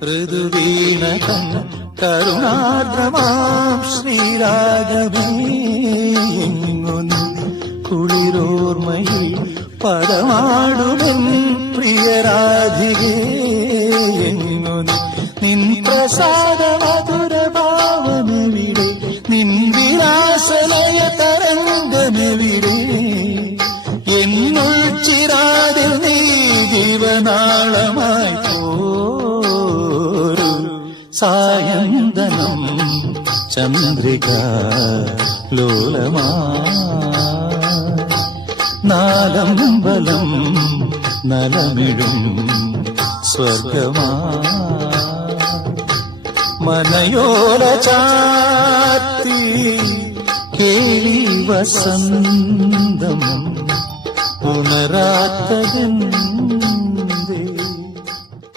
ഋതുവീണതൻ കരുണാർദ്രമാം ശ്രീരാഗമേങ്ങുന്നു കുളിരോർമ്മയിൽ പദമാടുമെൻ പ്രിയരാധികേ നിൻ പ്രസാദ മധുര ഭാവമെവിടെ നിൻ വിലാസലയ തരംഗമെവിടെ എന്നുൾ ചിരാതിൽ നീ ജീവനാളമായി പോരു സായന്തനം ചന്ദ്രിക ലോലമാ നാലമ്പലം നലമിഴും സ്വർഗമാ മനയോല ചാത്തി കേളി വസന്തം ഉണരാത്തതെന്തേ